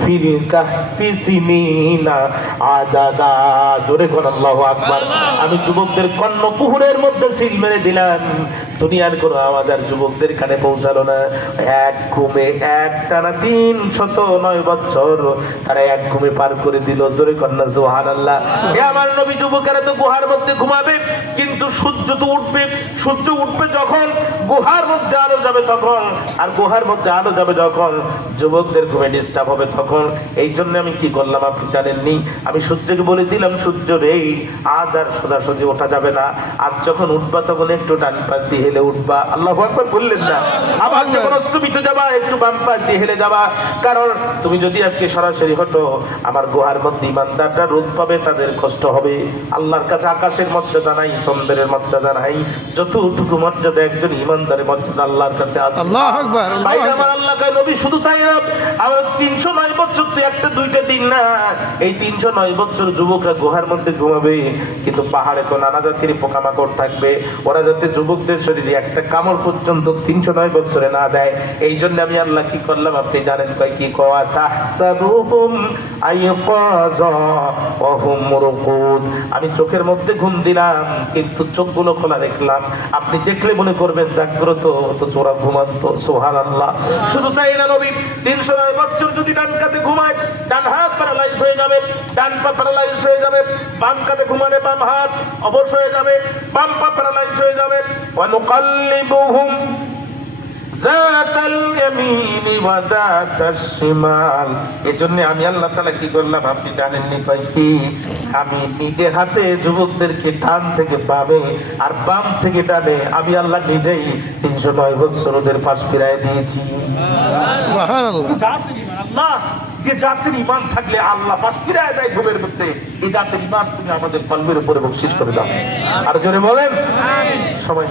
Feel জোরে আমি যুবকদের কর্ণ পুহুরের মধ্যে সিল মেরে দিলাম। দুনিয়ার কোনো আওয়াজ আর যুবকদের কানে পৌঁছালো না। এক ঘুমে এক টানা তিন শত নয় বছর তারা এক ঘুমে পার করে দিল। জোরে কন্যা জোহান আল্লাহ আমার নবী যুবকেরা তো গুহার মধ্যে ঘুমাবে, কিন্তু সূর্য তো উঠবে। সূর্য উঠবে যখন গুহার মধ্যে আলো যাবে তখন। আর গুহার মধ্যে আলো যাবে যখন যুবকদের ঘুমে ডিস্টার্ব হবে তখন। এই জন্য আমি কি করলাম আপনি জানেননি? আমি সূর্যকে বলে দিলাম সূর্য রে আজ আর সোজাসুজি ওঠা যাবে না। আজ যখন উঠবা তখন একটু ডান পাশ দিয়ে হেলে উঠবা। আল্লাহ একবার বললেন না। আবার যখন অস্তমিতে যাবা একটু বাম পাশ দিয়ে হেলে যাবা। কারণ তুমি যদি আজকে সরাসরি হতো আমার গুহার মধ্যে ইমানদাররা রোদ পাবে তাদের কষ্ট হবে। আল্লাহর কাছে আকাশের মর্যাদা নাই চন্দ্রের মর্যাদা নাই। যতটুকু মর্যাদা একজন ইমানদারের মর্যাদা আল্লাহর কাছে আছে। আল্লাহ আকবার ভাই আমার আল্লাহ নবী শুধু তাই না আমার তিনশো নয় বছর তো একটা, দুইটা দিন না। এই তিনশো নয় বছর যুবকরা গুহার মধ্যে ঘুমাবে, কিন্তু পাহাড়ে তো নানা জাতির পোকামাকড় থাকবে। ওরা যাতে যুবকদের শরীরে একটা কামড় পর্যন্ত তিনশো নয় বছরে না দেয়, এই জন্য আমি আল্লাহ কি করলাম? আপনি জানেন কয় কি কোয়া তাহসাবুহুম আইয়াযা ওয়া রুকুদ আমি চোখের মধ্যে ঘুম দিলাম, কিন্তু চোখগুলো খোলা দেখলাম। আপনি দেখলে মনে করবেন, জাগ্রত তো চোরা ঘুমান্ত সোহান আল্লাহ শুধু তাই না নবী, তিনশো নয় বছর যদি ডান কাতে ঘুমায় ডান হাত প্যারালাইজ হয়ে যাবে ডান পা প্যারালাইজ হয়ে যাবে, বাম কাতে ঘুমালে বাম হাত অবশ হয়ে যাবে, বাম পা প্যারালাইজ হয়ে যাবে। ওয়ানুকাল্লিবুহুম ذات اليمين وذات الشمال এজন্য আমি আল্লাহ তাআলা কি করলাম আপনি জানেননি ভাই কি আমি নিজে হাতে যুবকদেরকে ডান থেকে বামে আর বাম থেকে ডানে আমি আল্লাহ নিজেই তিনশো নয় বছর ওদের পাশ ফিরায় দিয়েছি সুবহানাল্লাহ জাতির ইমান আল্লাহ যে জাতির ইমান থাকলে আল্লাহ পাশ ফিরায় দেয় ঘুমের মধ্যে এই জাতির ইমান তুমি আমাদের কলমের উপরে বকশিস করে দাও আর জোরে বলেন সময়